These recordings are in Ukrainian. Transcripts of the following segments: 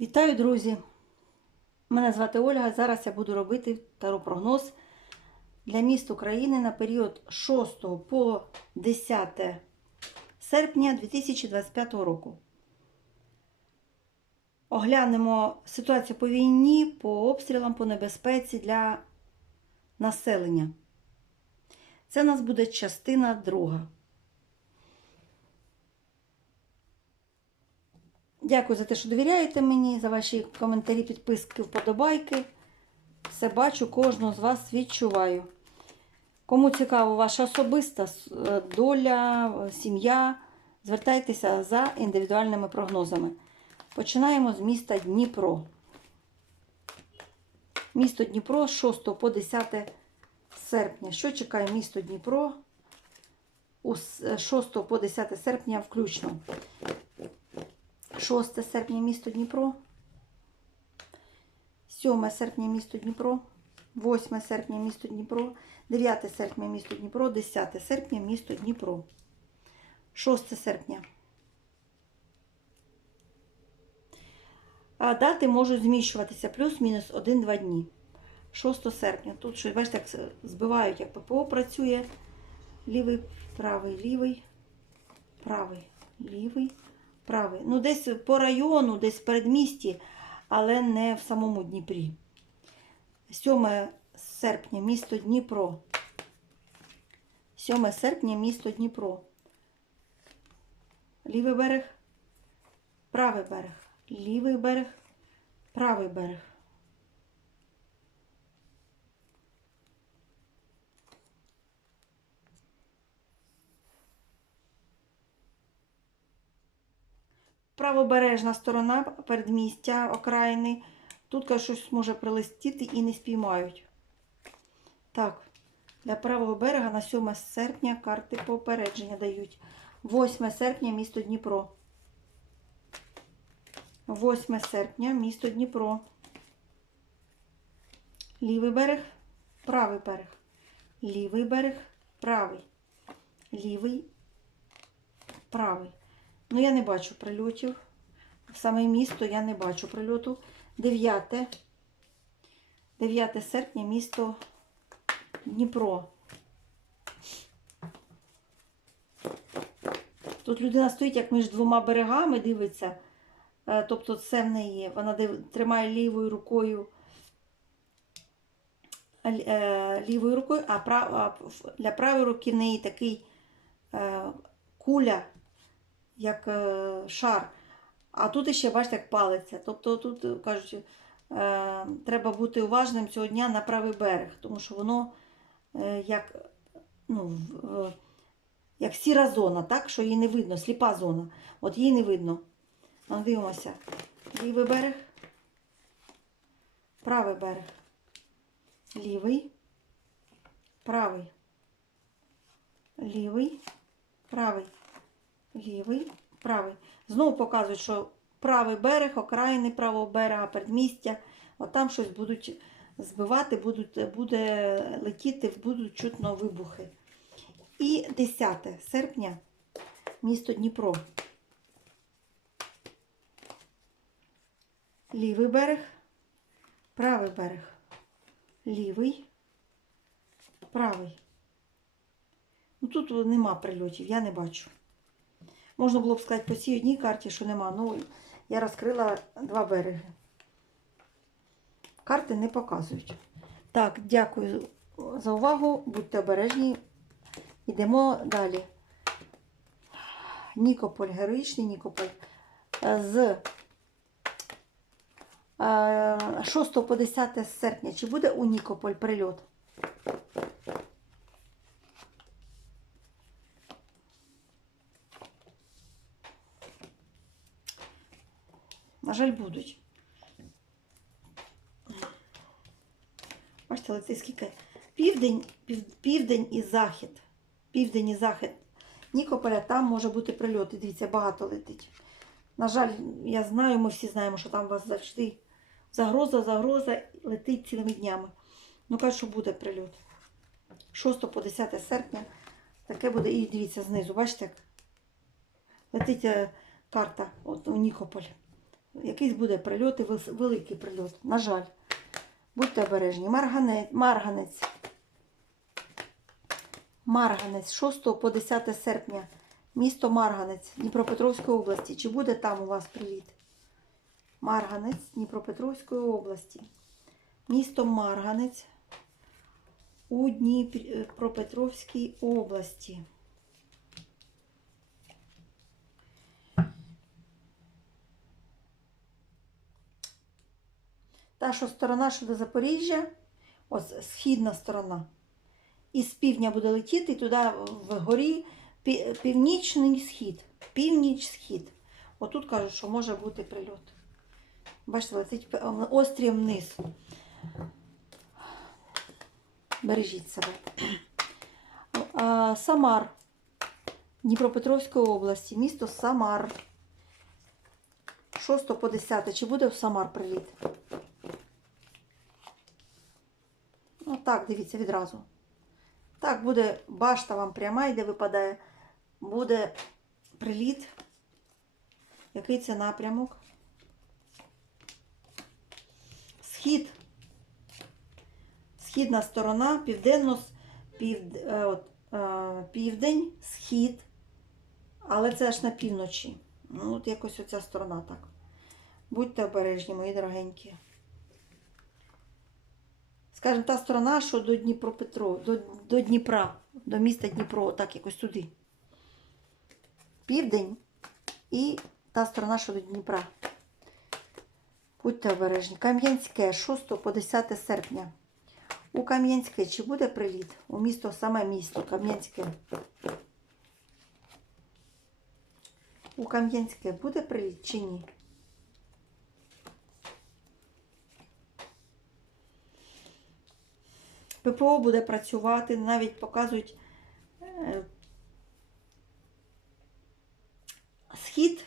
Вітаю, друзі! Мене звати Ольга. Зараз я буду робити таропрогноз для міст України на період 6 по 10 серпня 2025 року. Оглянемо ситуацію по війні, по обстрілам, по небезпеці для населення. Це у нас буде частина друга. Дякую за те, що довіряєте мені, за ваші коментарі, підписки, вподобайки. Все бачу, кожного з вас відчуваю. Кому цікава ваша особиста е, доля, е, сім'я, звертайтеся за індивідуальними прогнозами. Починаємо з міста Дніпро. Місто Дніпро з 6 по 10 серпня. Що чекає місто Дніпро у 6 по 10 серпня включно? 6 серпня місто Дніпро. 7 серпня місто Дніпро. 8 серпня місто Дніпро. 9 серпня місто Дніпро. 10 серпня місто Дніпро. 6 серпня. А дати можуть зміщуватися плюс-мінус 1-2 дні. 6 серпня. Тут щось, бачите, як збивають, як ППО працює. Лівий, правий, лівий, правий, лівий, правий. Ну, десь по району, десь в передмісті, але не в самому Дніпрі. 7 серпня, місто Дніпро. 7 серпня, місто Дніпро. Лівий берег, правий берег, лівий берег, правий берег. Правобережна сторона передмістя окраїни. Тут каже, щось може прилетіти і не спіймають. Так, для правого берега на 7 серпня карти попередження дають. 8 серпня місто Дніпро. 8 серпня місто Дніпро. Лівий берег, правий берег. Лівий берег, правий. Лівий, правий. Ну, я не бачу прильотів. Саме місто я не бачу прильоту. 9. 9 серпня місто Дніпро. Тут людина стоїть як між двома берегами, дивиться. Е, Тобто це в неї. Вона див- тримає лівою рукою. е, Лівою рукою, а прав- для правої руки в неї такий е, куля як е, шар. А тут іще, бачите, як палиться. Тобто тут е, кажуть, е, треба бути уважним цього дня на правий берег, тому що воно як, ну, як сіра зона, так? що її не видно, сліпа зона. От її не видно. Ну, Дивимося. Лівий берег, правий берег. Лівий, правий. Лівий, правий лівий, правий. Знову показують, що правий берег, окраїни правого берега, передмістя, от там щось будуть збивати, будуть, буде летіти, будуть чутно вибухи. І 10 серпня, місто Дніпро. Лівий берег, правий берег, лівий, правий. Ну тут нема прильотів, я не бачу. Можна було б сказати по цій одній карті, що нема. Ну, я розкрила два береги. Карти не показують. Так, дякую за увагу. Будьте обережні. Йдемо далі. Нікополь, героїчний Нікополь. Е, З е, 6 по 10 серпня. Чи буде у Нікополь прильот? На жаль, будуть. Бачите, летить скільки? Південь, пів, південь і захід. Південь і захід. Нікополя там може бути прильот. Дивіться, багато летить. На жаль, я знаю, ми всі знаємо, що там у вас завжди загроза, загроза летить цілими днями. Ну, кажуть, що буде прильот. 6 по 10 серпня таке буде. І дивіться знизу, бачите, летить е, карта от, у Нікополь. Якийсь буде прильот і великий прильот. На жаль. Будьте обережні. Марганець. Марганець. Марганець 6 по 10 серпня. Місто Марганець Дніпропетровської області. Чи буде там у вас приліт? Марганець Дніпропетровської області. Місто Марганець у Дніпропетровській області. Та, що сторона, що до Запоріжжя, ось східна сторона. І з півдня буде летіти, і туди вгорі пі- північний схід. Північ-схід. Отут кажуть, що може бути прильот. Бачите, летить острів вниз. Бережіть себе. Самар. Дніпропетровської області. Місто Самар. 6 по 10. Чи буде в Самар приліт? Ну так, дивіться відразу. Так, буде башта вам пряма йде, випадає. Буде приліт. Який це напрямок? Схід. Східна сторона, південно, пів, е, от, е, південь, схід. Але це аж на півночі. Ну, от якось оця сторона так. Будьте обережні, мої дорогенькі. Скажімо, та сторона, що до Дніпропетро, до, до Дніпра, до міста Дніпро, так якось туди. Південь і та сторона, що до Дніпра. Будьте обережні. Кам'янське, 6 по 10 серпня. У Кам'янське чи буде приліт? У місто, саме місто Кам'янське. У Кам'янське буде приліт чи ні? ППО буде працювати, навіть показують е, схід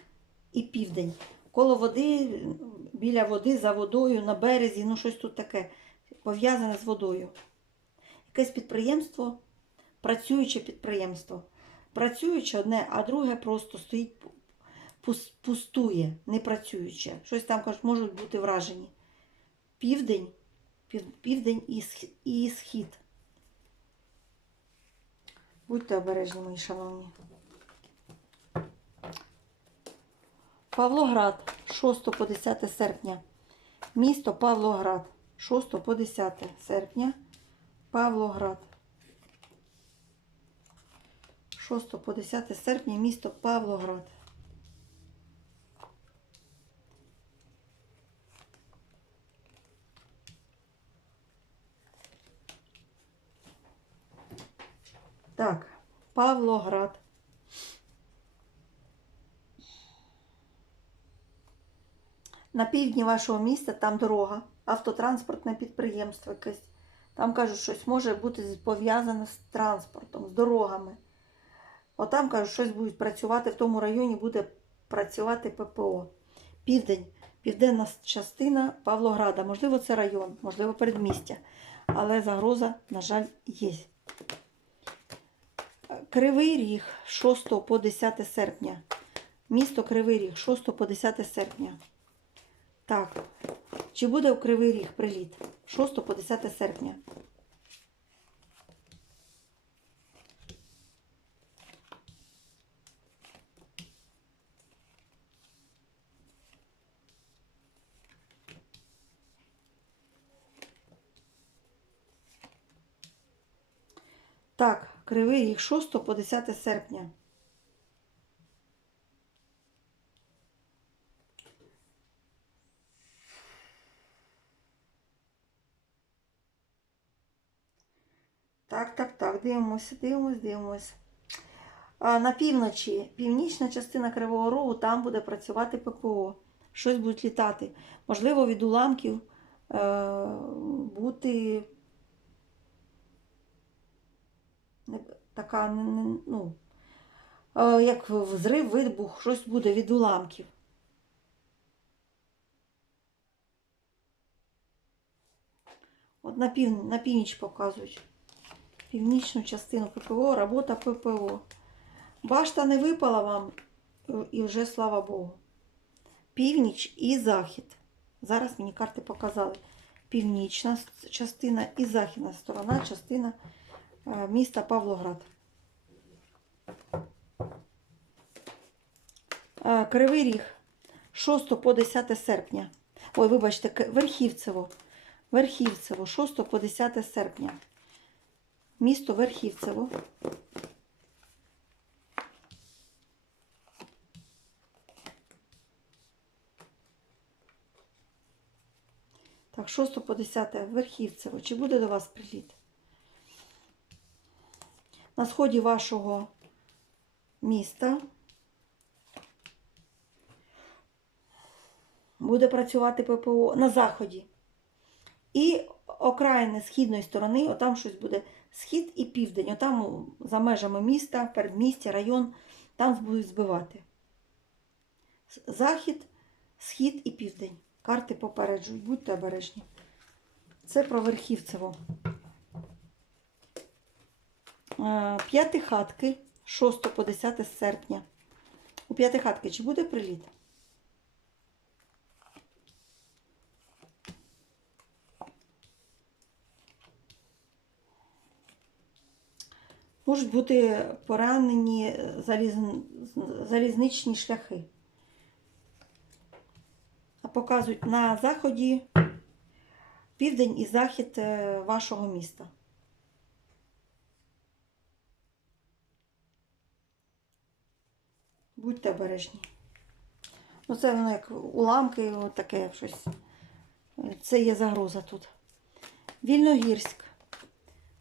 і південь. Коло води, біля води, за водою, на березі, ну щось тут таке пов'язане з водою. Якесь підприємство, працююче підприємство. Працююче одне, а друге просто стоїть пустує, не працююче. Щось там кажуть, можуть бути вражені. Південь, пів- південь і схід. Будьте обережні, мої шановні. Павлоград, 6 по 10 серпня. Місто Павлоград, 6 по 10 серпня. Павлоград. 6 по 10 серпня, місто Павлоград. Так, Павлоград. На півдні вашого міста там дорога, автотранспортне підприємство якесь. Там кажуть, щось може бути пов'язане з транспортом, з дорогами. Отам кажуть, щось будуть працювати в тому районі, буде працювати ППО. Південь, південна частина Павлограда. Можливо, це район, можливо, передмістя. Але загроза, на жаль, є. Кривий Ріг 6 по 10 серпня. Місто Кривий Ріг 6 по 10 серпня. Так. Чи буде у Кривий Ріг приліт? 6 по 10 серпня. Так, Кривий Ріг 6 по 10 серпня. Так, так, так, дивимося, дивимося, дивимося. На півночі, північна частина Кривого Рогу, там буде працювати ППО. Щось будуть літати. Можливо, від уламків е, бути не- така, ну, е, як взрив, вибух, щось буде від уламків. От на, пів, на північ показують. Північну частину ППО, робота ППО. Башта не випала вам, і вже слава Богу. північ і захід. Зараз мені карти показали. Північна частина і західна сторона, частина е, міста Павлоград. Е, Кривий Ріг 6 по 10 серпня. Ой, вибачте, Верхівцево. Верхівцево 6 по 10 серпня. Місто Верхівцево. Так, 6 по 10 Верхівцево. Чи буде до вас приліт? На сході вашого міста буде працювати ППО на заході. І окраїни східної сторони, отам щось буде схід і південь. Отам за межами міста, передмістя, район, там будуть збивати. Захід, схід і південь. Карти попереджують, будьте обережні. Це про Верхівцево. Е, П'ятихатки 6 по 10 серпня. У п'ятихатки чи буде приліт? Можуть бути поранені залізн- залізничні шляхи. А показують на заході південь і захід е, вашого міста. Будьте обережні. Ну, це воно як уламки, таке щось. Це є загроза тут. Вільногірськ.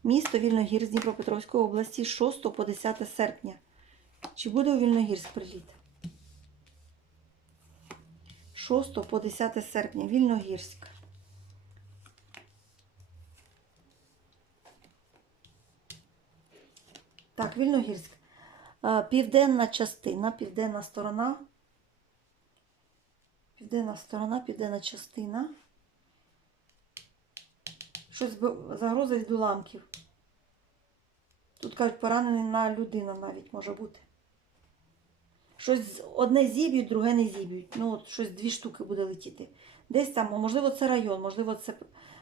Місто Вільногірськ Дніпропетровської області 6 по 10 серпня. Чи буде у Вільногірськ приліт? 6 по 10 серпня. Вільногірськ. Так, Вільногірськ. Е, Південна частина, південна сторона. Південна сторона, південна частина. Щось загроза від уламків. Тут кажуть, поранена людина навіть може бути. Щось одне зіб'ють, друге не зіб'ють. Ну, от щось дві штуки буде летіти. Десь там, можливо, це район, можливо, це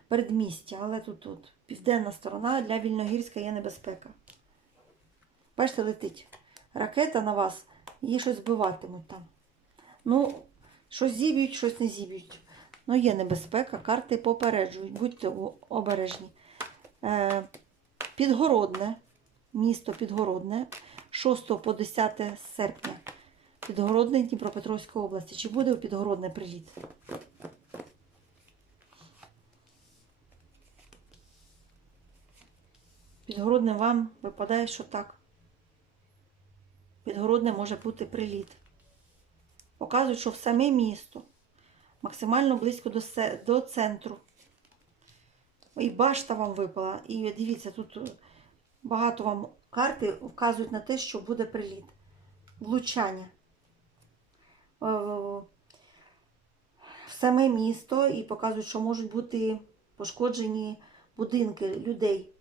передмістя, але тут, тут південна сторона для Вільногірська є небезпека. Бачите, летить ракета на вас, її щось збиватимуть там. Ну, щось зіб'ють, щось не зіб'ють. Ну, є небезпека, карти попереджують, будьте обережні. Е, Підгородне, місто Підгородне, 6 по 10 серпня. Підгородне Дніпропетровської області. Чи буде у Підгородне приліт? Підгородне вам випадає, що так. Підгородне може бути приліт. Показують, що в саме місто, максимально близько до, до центру. І башта вам випала. І дивіться, тут е, багато вам карти вказують на те, що буде приліт. Влучання. Е, В саме місто і показують, що можуть бути пошкоджені будинки людей.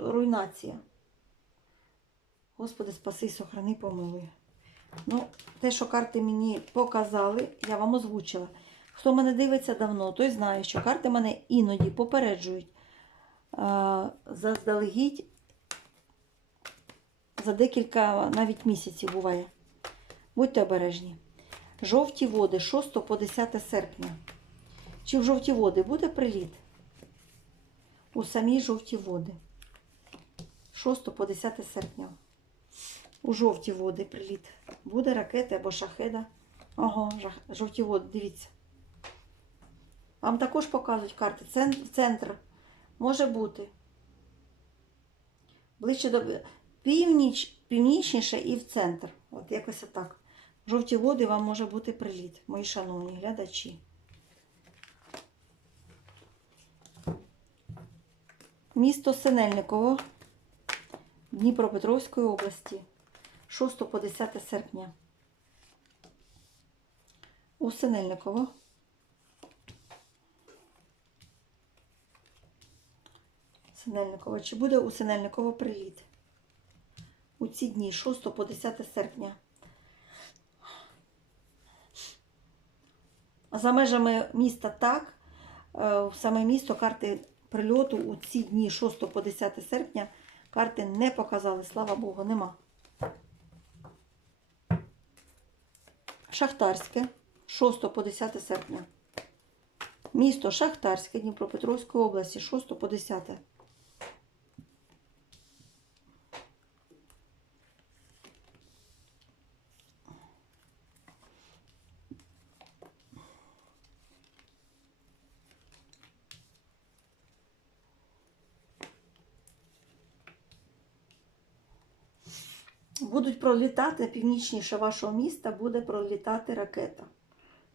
Руйнація. Господи, спаси, сохрани, помилуй. Ну, те, що карти мені показали, я вам озвучила. Хто мене дивиться давно, той знає, що карти мене іноді попереджують заздалегідь за декілька навіть місяців буває. Будьте обережні. Жовті води 6 по 10 серпня. Чи в жовті води буде приліт? У самій жовті води. 6 по 10 серпня. У жовті води приліт. Буде ракети або шахеда. Жах- жовті води, дивіться. Вам також показують карти. Центр може бути. Ближче до північ, північніше і в центр. От якось отак. Жовті води вам може бути приліт, мої шановні глядачі. Місто Синельниково Дніпропетровської області. 6 по 10 серпня. У Синельниково. Синельниково. Чи буде у Синельниково приліт? У ці дні 6 по 10 серпня. за межами міста так. Е, саме місто карти прильоту у ці дні 6 по 10 серпня карти не показали, слава Богу, нема. Шахтарське 6 по 10 серпня. Місто Шахтарське Дніпропетровської області 6 по 10. Будуть пролітати північніше вашого міста, буде пролітати ракета.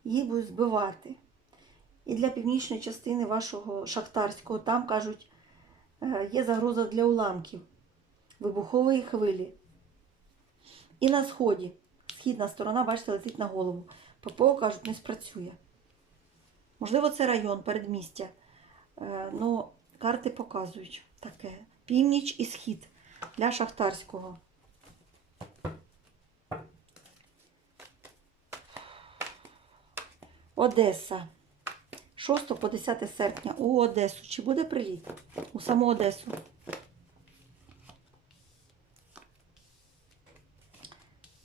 Її будуть збивати. І для північної частини вашого шахтарського, там кажуть, е, є загроза для уламків, вибухової хвилі. І на сході, східна сторона, бачите, летить на голову. ППО кажуть, не спрацює. Можливо, це район передмістя. Е, Ну, карти показують таке. Північ і схід для шахтарського. Одеса. 6 по 10 серпня у Одесу. Чи буде приліт? У саму Одесу.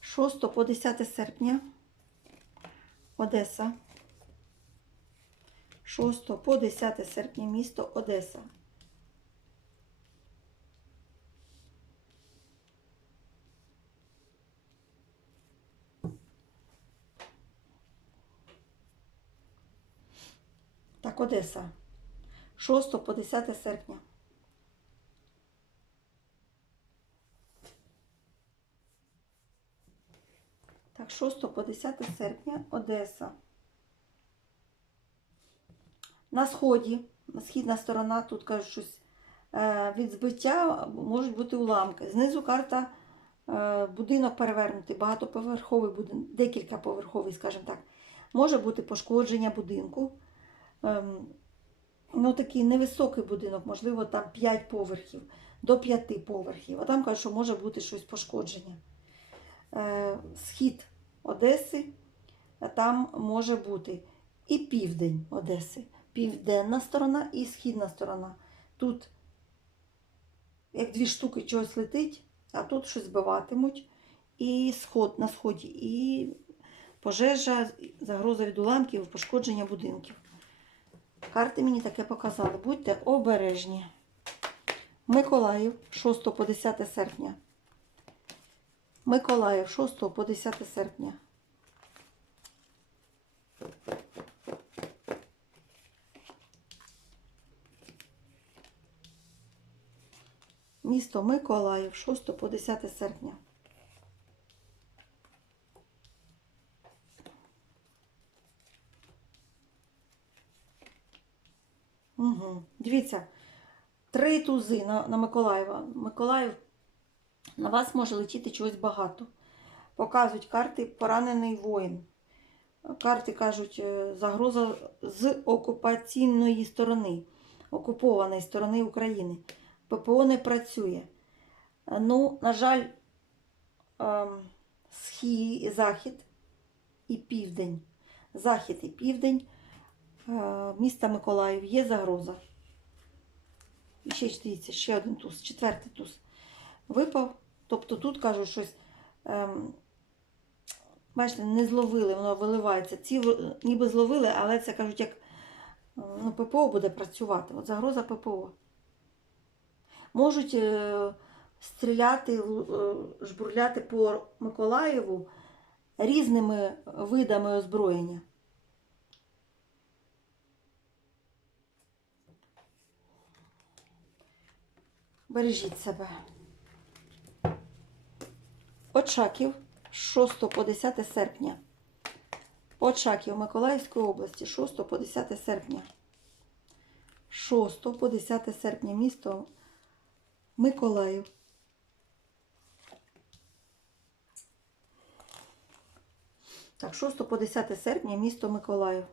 Шосто по 10 серпня. Одеса. 6 по 10 серпня місто Одеса. Так, Одеса. 6 по 10 серпня. Так, 6 по 10 серпня Одеса. На сході, східна сторона, тут кажуть щось е, від збиття можуть бути уламки. Знизу карта е, будинок перевернутий, багатоповерховий будинок, декілька поверховий, скажімо так. Може бути пошкодження будинку. Ем, ну, такий невисокий будинок, можливо, там 5 поверхів, до 5 поверхів. А там кажуть, що може бути щось пошкодження. Е, схід Одеси, а там може бути і південь Одеси. Південна сторона і східна сторона. Тут, як дві штуки чогось летить, а тут щось збиватимуть. І сход на сході, і пожежа, загроза від уламків, пошкодження будинків. Карти мені таке показали. Будьте обережні. Миколаїв 6 по 10 серпня. Миколаїв 6 по 10 серпня. Місто Миколаїв 6 по 10 серпня. Угу. Дивіться, три тузи на, на Миколаєва. Миколаїв на вас може летіти чогось багато. Показують карти поранений воїн. Карти кажуть, е, загроза з окупаційної сторони, окупованої сторони України. ППО не працює. Ну, на жаль, ем, схід, захід і південь. Захід і південь міста Миколаїв є загроза. І ще дивіться, ще один туз, четвертий туз. Випав. Тобто тут кажуть щось. Ем, бачите, не зловили, воно виливається. Ці ніби зловили, але це кажуть, як е, ну, ППО буде працювати. От загроза ППО. Можуть е, стріляти, е, жбурляти по Миколаєву різними видами озброєння. Бережіть себе. Очаків 6 по 10 серпня. Очаків Миколаївської області 6 по 10 серпня. 6 по 10 серпня місто Миколаїв. Так, 6 по 10 серпня місто Миколаїв.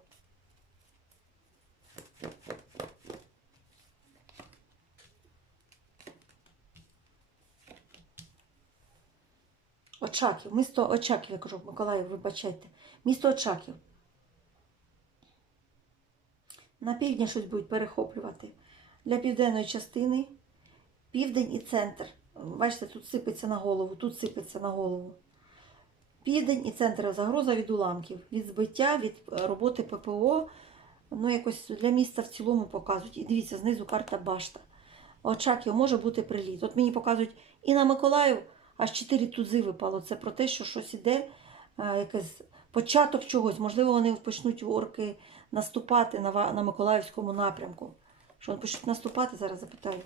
Очаків, місто Очаків, я кажу, Миколаїв, вибачайте. Місто Очаків. На півдні щось будуть перехоплювати. Для південної частини південь і центр. Бачите, тут сипеться на голову, тут сипеться на голову. Південь і центр загроза від уламків, від збиття, від е, роботи ППО. Ну, якось для міста в цілому показують. І дивіться, знизу карта башта. Очаків може бути приліт. От мені показують і на Миколаїв аж 4 тузи випало. Це про те, що щось іде, е, якийсь початок чогось. Можливо, вони почнуть орки наступати на, на Миколаївському напрямку. Що вони почнуть наступати, зараз запитаю.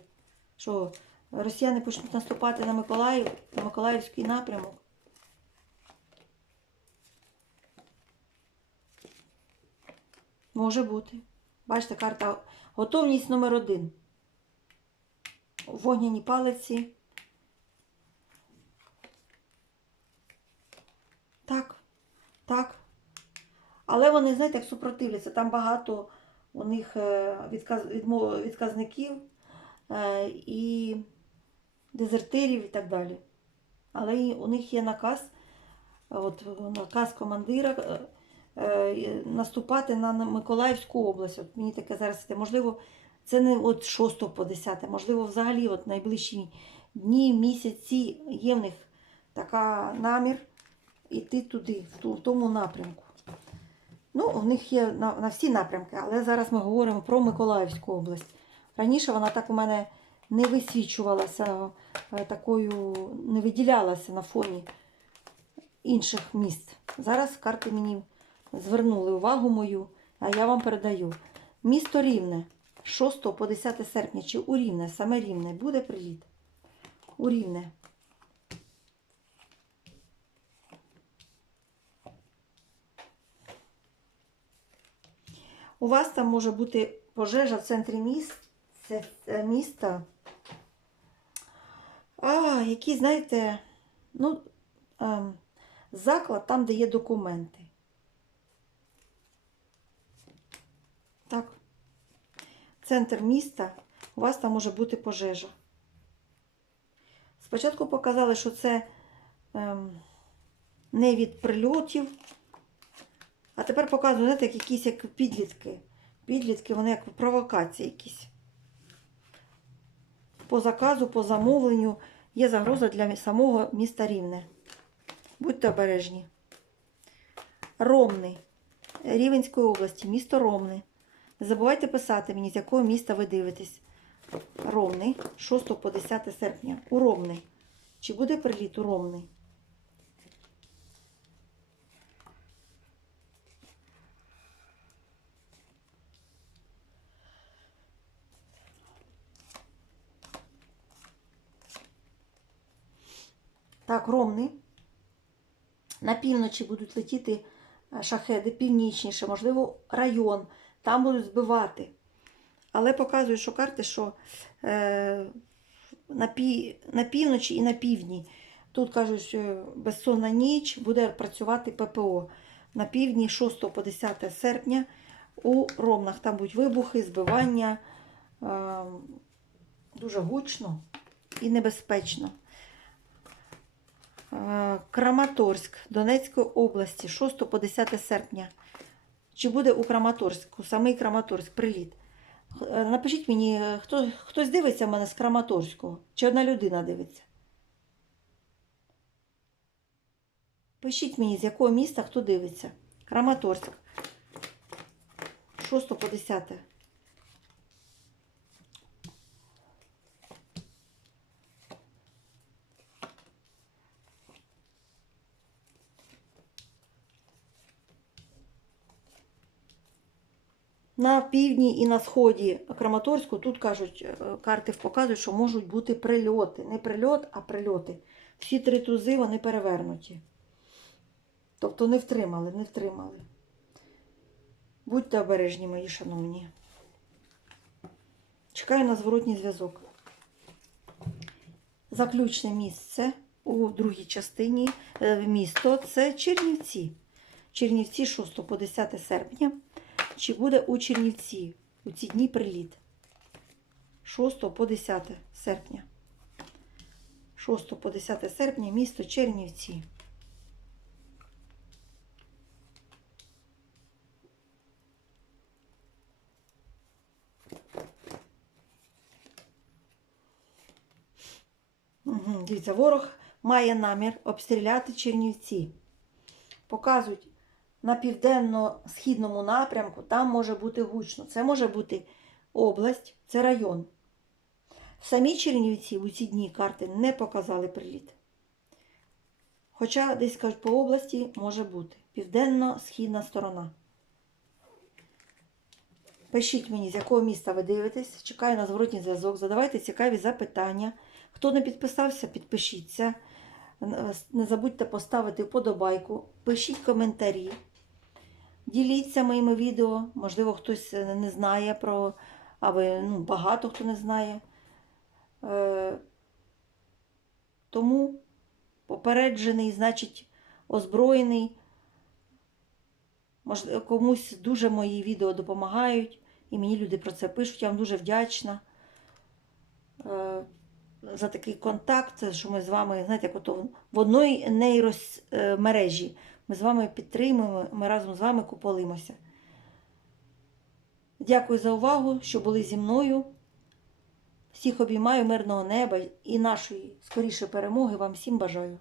Що росіяни почнуть наступати на Миколаїв, на Миколаївський напрямок. Може бути. Бачите, карта готовність номер один. Вогняні палиці. Так, так. Але вони, знаєте, як супротивляться. Там багато у них е, відказ, відмо- відказників е, і дезертирів і так далі. Але у них є наказ, от, наказ командира е, наступати на Миколаївську область. От мені таке зараз. Можливо, це не от 6 по 10, можливо, взагалі от найближчі дні, місяці є в них така намір йти туди, в, тому напрямку. Ну, в них є на, на всі напрямки, але зараз ми говоримо про Миколаївську область. Раніше вона так у мене не висвічувалася е, такою, не виділялася на фоні інших міст. Зараз карти мені звернули увагу мою, а я вам передаю. Місто Рівне, 6 по 10 серпня, чи у Рівне, саме Рівне, буде приліт? У Рівне. У вас там може бути пожежа в центрі е, міста. А, які, знаєте, ну, ем, заклад там, де є документи. Так. Центр міста, у вас там може бути пожежа. Спочатку показали, що це ем, не від прильотів, а тепер показують, знаєте, як якісь як підлітки. Підлітки, вони як провокації якісь. По заказу, по замовленню є загроза для самого міста Рівне. Будьте обережні. Ромни. Рівенської області, місто Ромни. Не забувайте писати мені, з якого міста ви дивитесь. Ромни, 6 по 10 серпня. У Ромни. Чи буде приліт у Ромни? Так, Ромни. На півночі будуть летіти е, шахеди, північніше, можливо, район. Там будуть збивати. Але показують, що карти, що е, на, пі, на півночі і на півдні. Тут кажуть, що безсонна ніч буде працювати ППО. На півдні 6 по 10 серпня у Ромнах. Там будуть вибухи, збивання. Е, дуже гучно і небезпечно. Е, Краматорськ Донецької області 6 по 10 серпня. Чи буде у Краматорську, самий Краматорськ, приліт? Е, Напишіть мені, е, хто, хтось дивиться в мене з Краматорського? Чи одна людина дивиться? Пишіть мені, з якого міста хто дивиться. Краматорськ. 6 по 10. На півдні і на сході Краматорську тут кажуть, е, карти показують, що можуть бути прильоти. Не прильот, а прильоти. Всі три тузи вони перевернуті. Тобто не втримали, не втримали. Будьте обережні, мої шановні. Чекаю на зворотній зв'язок. Заключне місце у другій частині е, місто це Чернівці. Чернівці 6 по 10 серпня. Чи буде у Чернівці у ці дні приліт? 6 по 10 серпня. 6 по 10 серпня місто Чернівці. Дивіться, ворог має намір обстріляти Чернівці. Показують на південно-східному напрямку, там може бути гучно. Це може бути область, це район. Самі Чернівці у ці дні карти не показали приліт. Хоча десь кажуть, по області може бути. Південно-східна сторона. Пишіть мені, з якого міста ви дивитесь. Чекаю на зворотній зв'язок. Задавайте цікаві запитання. Хто не підписався, підпишіться. Не забудьте поставити вподобайку. Пишіть коментарі. Діліться моїми відео. Можливо, хтось е, не знає про, або ну, багато хто не знає. Е, тому попереджений, значить, озброєний. Можливо, комусь дуже мої відео допомагають, і мені люди про це пишуть. Я вам дуже вдячна е, за такий контакт, що ми з вами, знаєте, як в одній нейромережі. Ми з вами підтримуємо, ми разом з вами куполимося. Дякую за увагу, що були зі мною. Всіх обіймаю мирного неба і нашої скоріше перемоги вам всім бажаю.